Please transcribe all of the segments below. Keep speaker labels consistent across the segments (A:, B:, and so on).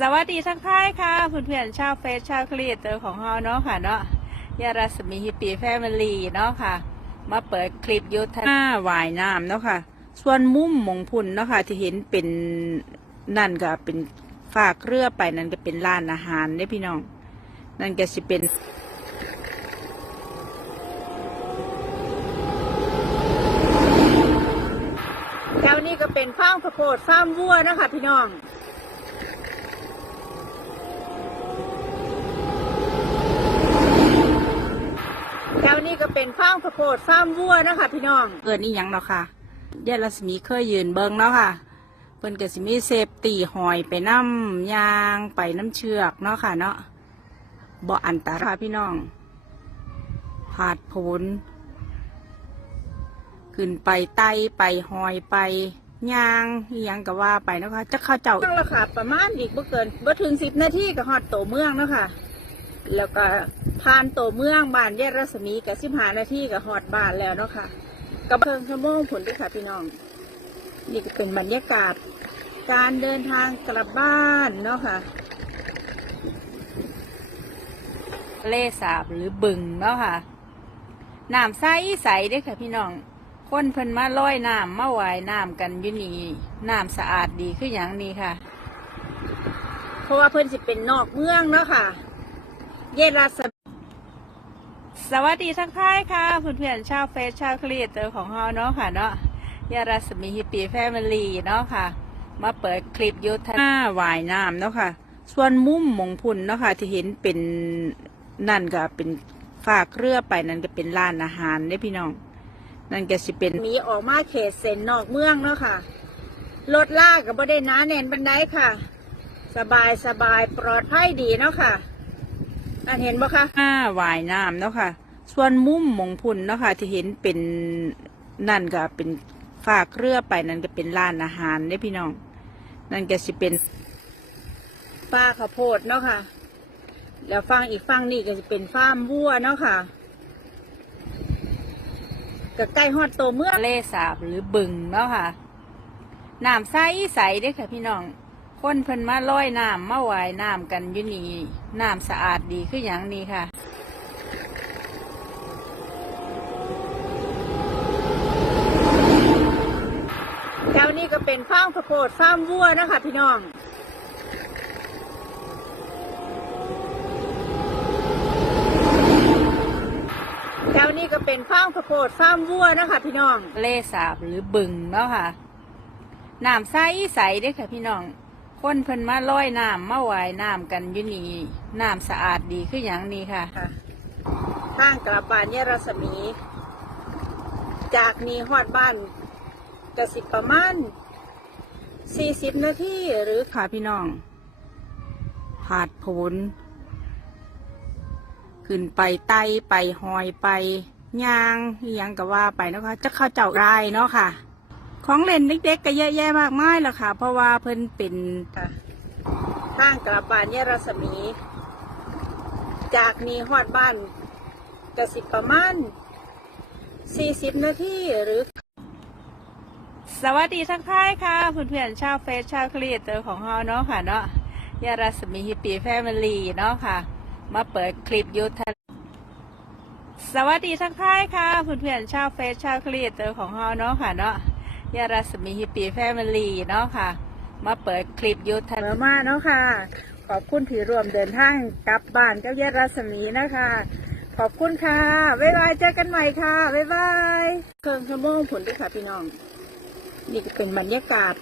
A: สวัสดีทักทายค่ะเพื่อนๆชาวเฟซชาวครีเอเตอร์ของเราเนาะค่ะเนาะยารัศมีฮิปปี้แฟมิลี่เนาะค่ะ มาเปิดคลิปยุทธหน้าหวายน้ำเนาะค่ะ ส่วนมุมมงพุ่นเนาะค่ะ ที่เห็นเป็นนั่นก็เป็นฝากเรือไปนั่นก็เป็นร้านอาหารเด้พี่น้อง นั่นก็สิเป็นแล้วนี่ก็เป็นฟาร์มข้าวโพดฟาร์มวัวนะคะพี่น้อง แล้วนี่ก็เป็นฟาร์มข้าวโพดฟาร์มวัวนะคะพี่น้องเอินนี่ยังเนาะค่ะยายรัศมีเคยยืนเบิงเนาะค่ะเพิ่นก็สิมีเซฟตีหอยไปน้ำยางไปน้ำเชือกเนาะค่ะเนาะบ่อันตรายพี่น้องผาดผลขึ้นไปไต่ไปหอยไปย่างอิหยังก็ว่าไปเนาะคะจะเข้าเจ้าตั้งราคาประมาณอีกบ่เกินบ่ถึงสิบนาทีก็ฮอดโตเมืองเนาะค่ะ แล้วก็ผ่านโตเมืองบ้านแยกรัศมีกับสิบหานาทีก็ฮอดบ้านแล้วเนาะค่ะกับเพิงชั่วโมงผลด้วยค่ะพี่น้อง นี่ก็เป็นบรรยากาศ การเดินทางกลับบ้านเนาะค่ะทะเลสาบหรือบึงเนาะค่ะน้ำใสใสด้อค่ะพี่น้อง คนเพิ่นมาลอยน้ำมาว่ายน้ำกันอยู่นี่น้ำสะอาดดีคืออย่างนี้ค่ะ เพราะว่าเพิ่นสิเป็นนอกเมืองเนาะค่ะ เยรัสสวัสดีทักทายค่ะเพื่อนๆชาวเฟซชาวครีเอเตอร์ของเราเนาะค่ะเนาะยารัศมีฮิปปี้แฟมิลี่เนาะค่ะ มาเปิดคลิปยุทธหน้าหวายน้ำเนาะค่ะ ส่วนมุมหมองพุ่นเนาะค่ะ ที่เห็นเป็นนั่นก็เป็นฝากเรือไปนั่นก็เป็นร้านอาหารได้อพี่น้อง นั่นก็สิเป็นมีออกมาเขตเส้นนอกเมืองเนาะค่ะรถลากกับบ่ได้หนาแน่นบันไดค่ะ สบายสบายปลอดภัยดีเนาะค่ะ อันเห็นบ่คะอ่าหวายน้ำเนาะค่ะ ส่วนมุมหมองพุ่นเนาะค่ะ ที่เห็นเป็นนั่นก็เป็นฝากเรือไปนั่นก็เป็นร้านอาหารได้อพี่น้อง นั่นก็สิเป็นป้าข้าวโพดเนาะค่ะ แล้วฟังอีกฟังนี่ก็จะเป็นฟาร์มวัวเนาะค่ะก็ใกล้ฮอดโตเมื่อทะเลสาบหรือบึงเนาะค่ะน้ำใสใสเด้อค่ะพี่น้อง คนเพิ่นมาลอยน้ำมาว่ายน้ำกันอยู่นี่น้ำสะอาดดีคืออย่างนี้ค่ะแล้วนี่ก็เป็นฟาร์มข้าวโพดฟาร์มวัวนะคะพี่น้องแล้วนี่ก็เป็นฟาร์มข้าวโพดฟาร์มวัวนะคะพี่น้องเลสาบหรือบึงเนาะค่ะน้ำใสใสเด้ค่ะพี่น้อง คนเพิ่นมาลอยน้ำมาว่ายน้ำกันอยู่นี่น้ำสะอาดดีคืออย่างนี้ค่ะทางกลับบ้านเนี่ยรัศมี จากนี้ฮอดบ้านกสิประมาณสี่สิบนาทีหรือค่ะพี่น้องผาดผลขึ้นไปไต่ไปหอยไปย่างยังก็ว่าไปนะคะจะเข้าเจ้าไรายเนาะค่ะ ของเล่นเด็กๆก็เยอะแยะมากมายแล้วค่ะ เพราะว่าเพิ่นเป็นทางกลับบ้านเนี่ยรัศมี จากนี้ฮอดบ้านกสิประมาณสี่สิบนาทีหรือ สวัสดีทักทายค่ะเพื่อนๆชาวเฟซชาวครีเอเตอร์ของเราเนาะค่ะเนาะยารัศมีฮิปปี้แฟมิลี่เนาะค่ะ มาเปิดคลิปยุทธสวัสดีทักทายค่ะเพื่อนๆชาวเฟซชาวครีเอเตอร์ของเราเนาะค่ะเนาะ ยารัศมีฮิปปี้แฟมิลี่เนาะค่ะ มาเปิดคลิปยุทธมาเนาะค่ะ ขอบคุณที่ร่วมเดินทางกลับบ้านเจ้ายารัศมีนะคะ ขอบคุณค่ะ บ๊ายบาย เจอกันใหม่ค่ะ บ๊ายบาย เครื่องชั่วโมงผลด้วยค่ะพี่น้อง นี่ก็เป็นบรรยากาศ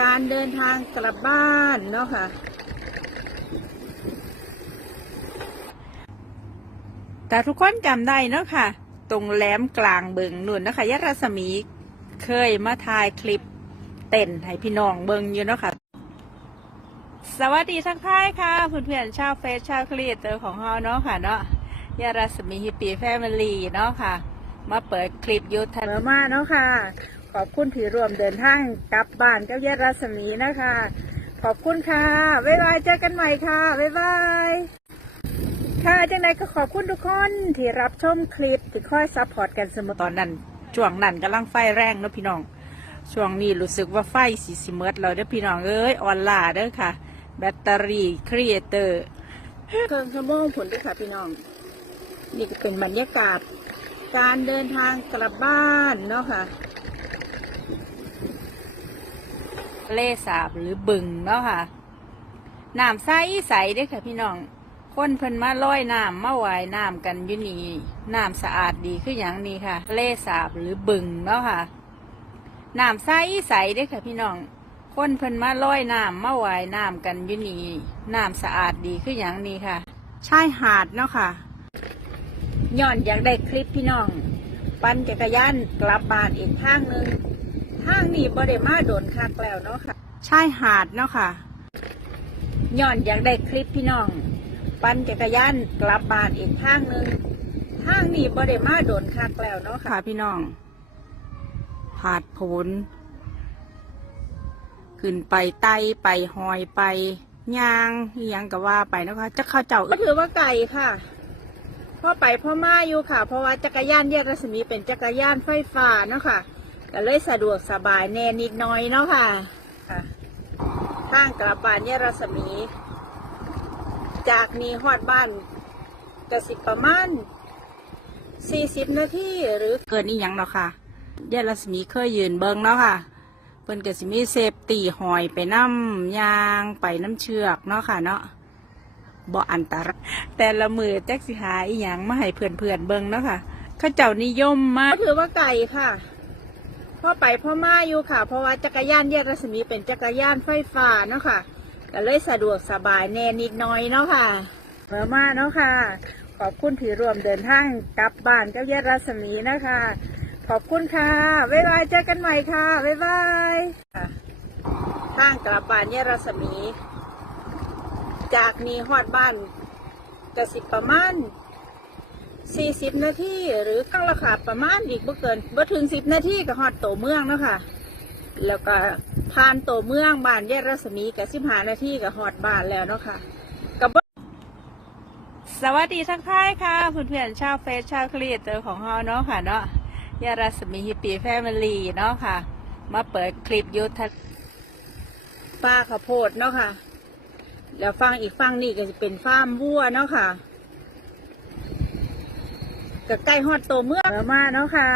A: การเดินทางกลับบ้านเนาะค่ะแต่ทุกคนจำได้เนาะค่ะ ตรงแหลมกลางเบิงนุ่นนะคะยศรัศมี เคยมาถ่ายคลิปเต้นให้พี่น้องเบิงอยู่เนาะค่ะ สวัสดีทักทายค่ะเพื่อนๆชาวเฟซชาวครีเอเตอร์ของเราเนาะค่ะเนาะยารัศมีฮิปปี้แฟมิลี่เนาะค่ะ มาเปิดคลิปยุทธมาเนาะค่ะ ขอบคุณที่ร่วมเดินทางกลับบ้านเจ้ายารัศมีนะคะ ขอบคุณค่ะ บ๊ายบายเจอกันใหม่ค่ะ บ๊ายบายค่ะจังไดก็ขอบคุณทุกคนที่รับชมคลิปที่คอยซัพพอร์ตกันเสมอตอนนั้น ช่วงนั้นกำลังไฟแรงเนาะพี่น้อง ช่วงนี้รู้สึกว่าไฟสีสิเมิดเราเด้อพี่น้องเอ้ยออนลาเด้อค่ะ
B: แบตเตอรี่ครีเอเตอร์เครื่องชั่วโมงผลด้วยค่ะพี่น้อง นี่ก็เป็นบรรยากาศ การเดินทางกลับบ้านเนาะค่ะทะเลสาบหรือบึงเนาะค่ะน้ำใสใสเด้อค่ะพี่น้อง คนเพิ่นมาลอยน้ำมาว่ายน้ำกันอยู่นี่น้ำสะอาดดีคืออย่างนี้ค่ะทะเลสาบหรือบึงเนาะค่ะน้ำใสใสเด้อค่ะ พี่น้อง คนเพิ่นมาลอยน้ำมาว่ายน้ำกันอยู่นี่น้ำสะอาดดีคืออย่างนี้ค่ะชายหาดเนาะค่ะย้อนอยากได้คลิปพี่น้อง ปั่นจักรยานกลับบ้านอีกทางหนึ่งทางนี้บ่ได้มาโดนคักแล้วเนาะค่ะชายหาดเนาะค่ะย้อนอยากได้คลิปพี่น้อง ปั่นจักรยานกลับบ้านอีกทางหนึ่งทางนี้บ่ได้มาโดนคักแล้วเนาะค่ะพี่น้องผาดโผนขึ้นไปไต่ไปหอยไปย่างอิหยังก็ว่าไปเนาะคะจะเข้าเจ้าก็ถือว่าไก่ค่ะพ่อไปพ่อมาอยู่ค่ะ เพราะว่าจักรยานแยกรัศมีเป็นจักรยานไฟฟ้าเนาะค่ะก็เลยสะดวกสบายแน่นิดหน่อยเนาะค่ะค่ะทางกลับบ้านแยกรัศมี จากนี้ฮอดบ้านกสิบประมาณสี่สิบนาทีหรือเกินนี้ยังเนาะค่ะแยกรัศมีเคยยืนเบิงเนาะค่ะ เพิ่นก็สิมีเซฟตีหอยไปน้ำยางไปน้ำเชือกเนาะค่ะเนาะบ่อันตรายแต่ละมือแจ็คสิหาอีหยังมาให้เพื่อนเพื่อนเบิงเนาะค่ะเข้าเจ้านิยมมากถือว่าไก่ค่ะพ่อไปพ่อมาอยู่ค่ะ เพราะว่าจักรยานแยกรัศมีเป็นจักรยานไฟฟ้าเนาะค่ะ ก็เลยสะดวกสบายแน่นิดหน่อยเนาะค่ะเมื่อมาเนาะค่ะ ขอบคุณที่ร่วมเดินทางกลับบ้านเจ้าแยกรัศมีนะคะ ขอบคุณค่ะ บ๊ายบายเจอกันใหม่ค่ะ บ๊ายบายค่ะทางกลับบ้านแยกรัศมี จากนี้ฮอดบ้านจะสิประมาณสี่สิบนาทีหรือข้างราคาประมาณอีกบ่เกินบ่ถึงสิบนาทีก็ฮอดโตเมืองแล้วค่ะ แล้วก็ผ่านโตเมืองบ้านแยกรัศมีกับสิบหานาทีก็ฮอดบ้านแล้วเนาะค่ะกับสวัสดีทักทายค่ะเพื่อนๆชาวเฟซชาวครีเอเตอร์ของเราเนาะค่ะเนาะแยกรัศมีฮิปปี้แฟมิลี่เนาะค่ะ มาเปิดคลิปยุทธป้าข้าวโพดเนาะค่ะ แล้วฟังอีกฟังนี่ก็จะเป็นฟาร์มวัวเนาะค่ะก็ใกล้ฮอดโตเมื่อมาเนาะค่ะ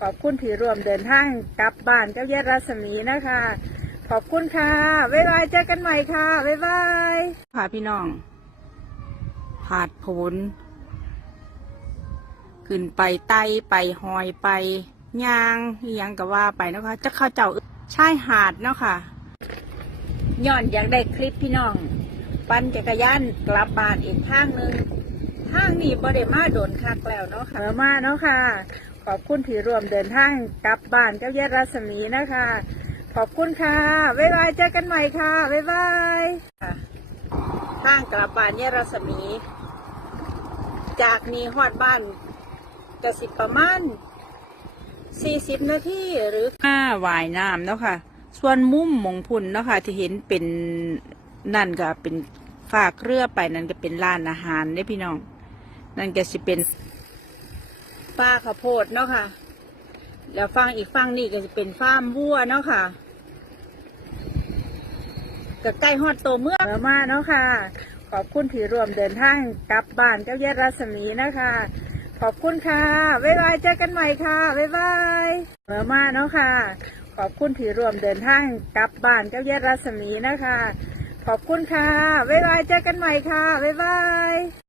B: ขอบคุณที่ร่วมเดินทางกลับบ้านเจ้าแยกรัศมีนะคะ ขอบคุณค่ะ บ๊ายบาย เจอกันใหม่ค่ะ บ๊ายบายค่ะพี่น้องผาดโผนขึ้นไปไต่ไปหอยไปย่างอิหยังก็ว่าไปเนาะคะจะเข้าเจ้าชายหาดเนาะค่ะย้อนอยากได้คลิปพี่น้อง ปั่นจักรยานกลับบ้านอีกทางหนึ่งทางนี้บ่ได้มาโดนคักแล้วเนาะค่ะมาเนาะค่ะ ขอบคุณที่ร่วมเดินทางกลับบ้านเจ้าแยกรัศมีนะคะ ขอบคุณค่ะ บ๊ายบายเจอกันใหม่ค่ะ บ๊ายบายทางกลับบ้านแยกรัศมี จากนี้ฮอดบ้านจะสิประมาณสี่สิบนาทีหรือห้าว่ายน้ำเนาะค่ะ ส่วนมุมมองพุ่นเนาะค่ะที่เห็นเป็นนั่นก็เป็นฝากเรือไปนั่นก็เป็นร้านอาหารเนี่พี่น้อง นั่นก็สิเป็น ป้าข้าวโพดเนาะค่ะ แล้วฟังอีกฟังนี่ก็จะเป็นฟาร์มวัวเนาะค่ะก็ใกล้ฮอดโตเมื่อมาเนาะค่ะ ขอบคุณที่รวมเดินทางกลับบ้านเจ้าแยกรัศมีนะคะ ขอบคุณค่ะ บ๊ายบายเจอกันใหม่ค่ะ บ๊ายบายเมื่อมาเนาะค่ะ ขอบคุณที่รวมเดินทางกลับบ้านเจ้าแยกรัศมีนะคะ ขอบคุณค่ะ บ๊ายบายเจอกันใหม่ค่ะ บ๊ายบาย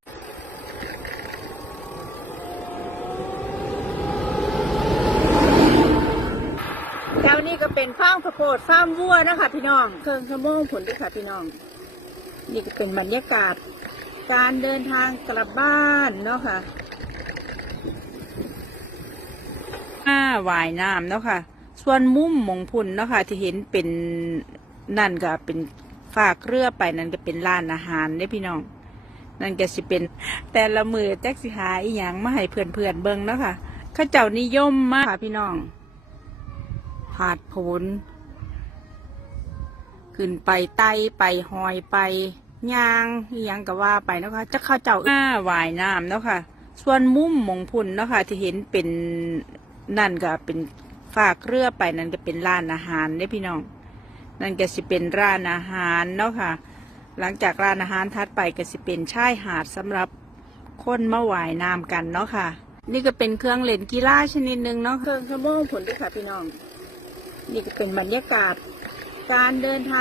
B: แถวนี้ก็เป็นฟาร์มข้าวโพดฟาร์มวัวนะคะพี่น้อง เครื่องขโมงผลด้วยค่ะพี่น้อง นี่ก็เป็นบรรยากาศ การเดินทางกลับบ้านเนาะค่ะอ่าว่ายน้ำเนาะค่ะ ส่วนมุมมงพุ่นเนาะค่ะที่เห็นเป็นนั่นก็เป็นฝากเรือไปนั่นก็เป็นร้านอาหารเนี่ยพี่น้อง นั่นก็สิเป็นแต่ละมือแจ็คสิหาอีหยังมาให้เพื่อนเพื่อนเบิ่งเนาะค่ะข้าเจ้านิยมมากค่ะพี่น้อง ผาดผลขึ้นไปไตไปหอยไปยางยังก็ว่าไปนะคะจะเข้าเจ้าอ้าว่ายน้ำเนาะค่ะ ส่วนมุมมงพุ่นเนาะค่ะที่เห็นเป็นนั่นก็เป็นฝากเรือไปนั่นก็เป็นร้านอาหารได้พี่น้อง นั่นก็สิเป็นร้านอาหารเนาะค่ะ
A: หลังจากร้านอาหารทัดไปก็สิเป็นชายหาดสำหรับคนมาว่ายน้ำกันเนาะค่ะ นี่ก็เป็นเครื่องเล่นกีฬาชนิดหนึ่งเนาะเครื่องชั่โมงผลด้วยค่ะพี่น้อง นี่ก็เป็นบรรยากาศการเดินทาง